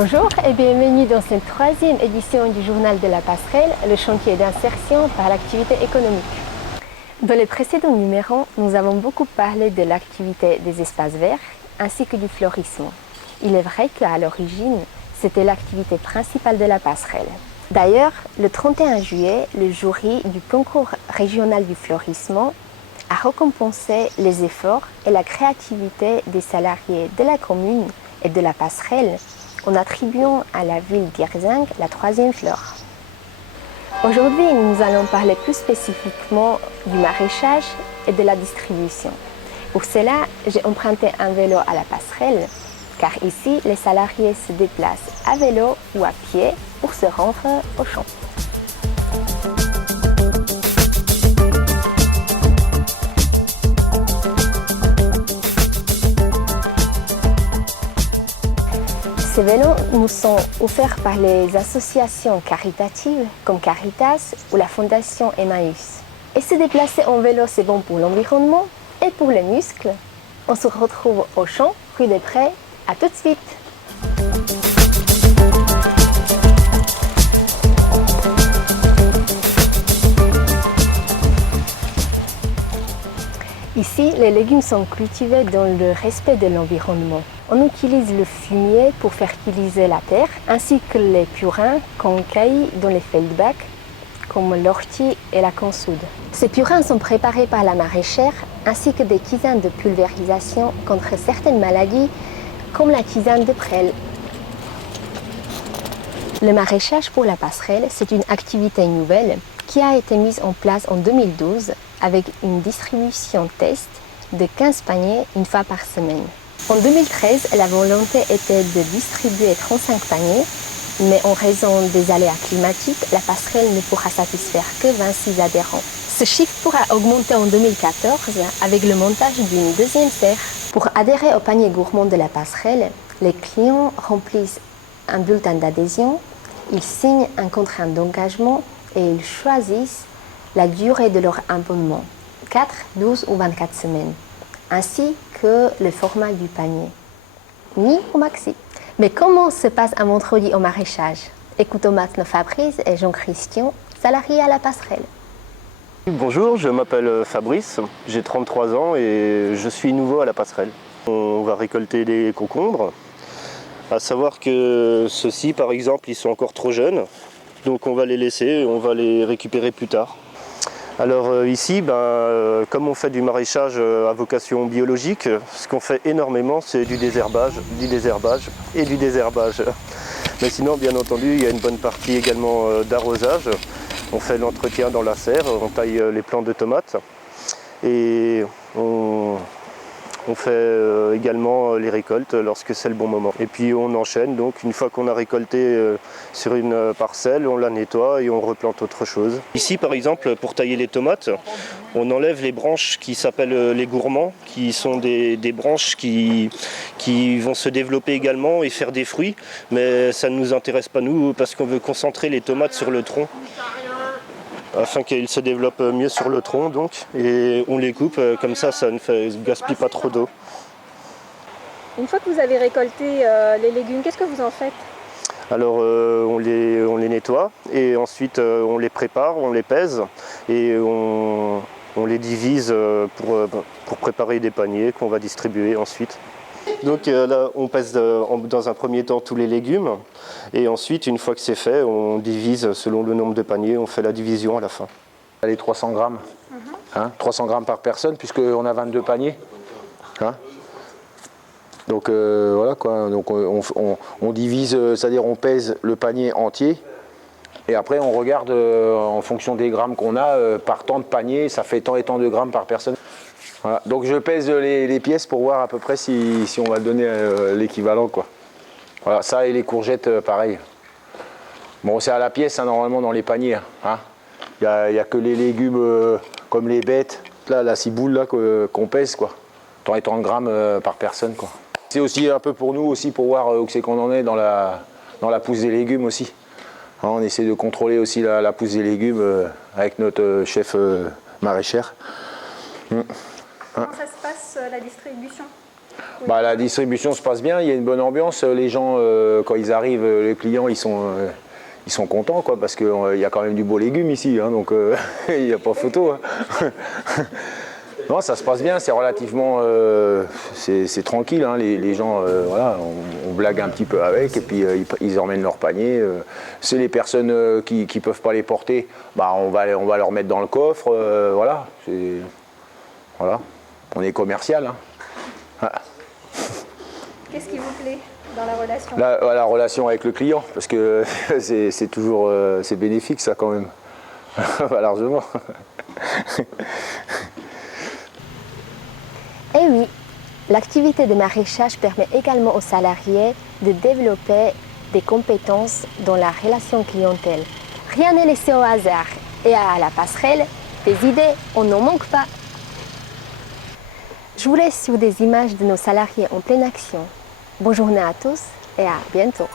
Bonjour et bienvenue dans cette troisième édition du journal de la passerelle, le chantier d'insertion par l'activité économique. Dans les précédents numéros, nous avons beaucoup parlé de l'activité des espaces verts ainsi que du florissement. Il est vrai qu'à l'origine, c'était l'activité principale de la passerelle. D'ailleurs, le 31 juillet, le jury du concours régional du florissement a récompensé les efforts et la créativité des salariés de la commune et de la passerelle en attribuant à la ville d'Hirzing la troisième fleur. Aujourd'hui, nous allons parler plus spécifiquement du maraîchage et de la distribution. Pour cela, j'ai emprunté un vélo à la passerelle, car ici, les salariés se déplacent à vélo ou à pied pour se rendre au champ. Ces vélos nous sont offerts par les associations caritatives comme Caritas ou la Fondation Emmaüs. Et se déplacer en vélo, c'est bon pour l'environnement et pour les muscles. On se retrouve au champ, rue des Prés. À tout de suite! Ici, les légumes sont cultivés dans le respect de l'environnement. On utilise le fumier pour fertiliser la terre, ainsi que les purins qu'on cueille dans les feldbach, comme l'ortie et la consoude. Ces purins sont préparés par la maraîchère, ainsi que des tisanes de pulvérisation contre certaines maladies, comme la tisane de prêle. Le maraîchage pour la passerelle, c'est une activité nouvelle qui a été mise en place en 2012 avec une distribution test de 15 paniers une fois par semaine. En 2013, la volonté était de distribuer 35 paniers, mais en raison des aléas climatiques, la passerelle ne pourra satisfaire que 26 adhérents. Ce chiffre pourra augmenter en 2014 avec le montage d'une deuxième serre. Pour adhérer au panier gourmand de la passerelle, les clients remplissent un bulletin d'adhésion, ils signent un contrat d'engagement et ils choisissent la durée de leur abonnement, 4, 12 ou 24 semaines, ainsi que le format du panier, mi ou maxi. Mais comment se passe un vendredi au maraîchage? Écoutons maintenant Fabrice et Jean-Christian, salariés à la passerelle. Bonjour, je m'appelle Fabrice, j'ai 33 ans et je suis nouveau à la passerelle. On va récolter des concombres, à savoir que ceux-ci par exemple ils sont encore trop jeunes, donc on va les laisser, on va les récupérer plus tard. Alors ici, comme on fait du maraîchage à vocation biologique, ce qu'on fait énormément c'est du désherbage et du désherbage. Mais sinon bien entendu il y a une bonne partie également d'arrosage. On fait l'entretien dans la serre, on taille les plants de tomates et on fait également les récoltes lorsque c'est le bon moment. Et puis on enchaîne, donc une fois qu'on a récolté sur une parcelle, on la nettoie et on replante autre chose. Ici par exemple, pour tailler les tomates, on enlève les branches qui s'appellent les gourmands, qui sont des branches qui vont se développer également et faire des fruits, mais ça ne nous intéresse pas nous parce qu'on veut concentrer les tomates sur le tronc, afin qu'ils se développent mieux sur le tronc donc, et on les coupe, comme ça ne gaspille pas trop d'eau. Une fois que vous avez récolté les légumes, qu'est-ce que vous en faites? Alors on les nettoie et ensuite on les prépare, on les pèse et on les divise pour préparer des paniers qu'on va distribuer ensuite. Donc là on pèse dans un premier temps tous les légumes et ensuite une fois que c'est fait on divise selon le nombre de paniers, on fait la division à la fin. Les 300 grammes, 300 grammes par personne puisqu'on a 22 paniers. Donc voilà quoi, donc on divise, c'est-à-dire on pèse le panier entier et après on regarde en fonction des grammes qu'on a, par tant de paniers, ça fait tant et tant de grammes par personne. Voilà. Donc je pèse les pièces pour voir à peu près si on va donner l'équivalent quoi. Voilà, ça et les courgettes pareil. Bon c'est à la pièce normalement dans les paniers. Il n'y a que les légumes comme les bêtes, là, la ciboule là qu'on pèse quoi. Tant et tant de grammes par personne quoi. C'est aussi un peu pour nous aussi pour voir où c'est qu'on en est dans la pousse des légumes aussi. On essaie de contrôler aussi la pousse des légumes avec notre chef maraîchère. Comment ça se passe la distribution? Bah, la distribution se passe bien, il y a une bonne ambiance. Les gens, quand ils arrivent, les clients, ils sont contents, quoi, parce qu'il y a quand même du beau légume ici, hein, donc il n'y a pas photo. Hein. Non, ça se passe bien, c'est relativement, c'est tranquille, hein, les gens, voilà, on blague un petit peu avec, et puis ils emmènent leur panier. C'est les personnes qui ne peuvent pas les porter, bah, on va leur mettre dans le coffre, voilà, voilà, on est commercial. Hein. Ah. Qu'est-ce qui vous plaît dans la relation? La relation avec le client, parce que c'est toujours c'est bénéfique, ça, quand même, largement. Et oui, l'activité de maraîchage permet également aux salariés de développer des compétences dans la relation clientèle. Rien n'est laissé au hasard et à la passerelle, des idées, on n'en manque pas. Je vous laisse sur des images de nos salariés en pleine action. Bonne journée à tous et à bientôt.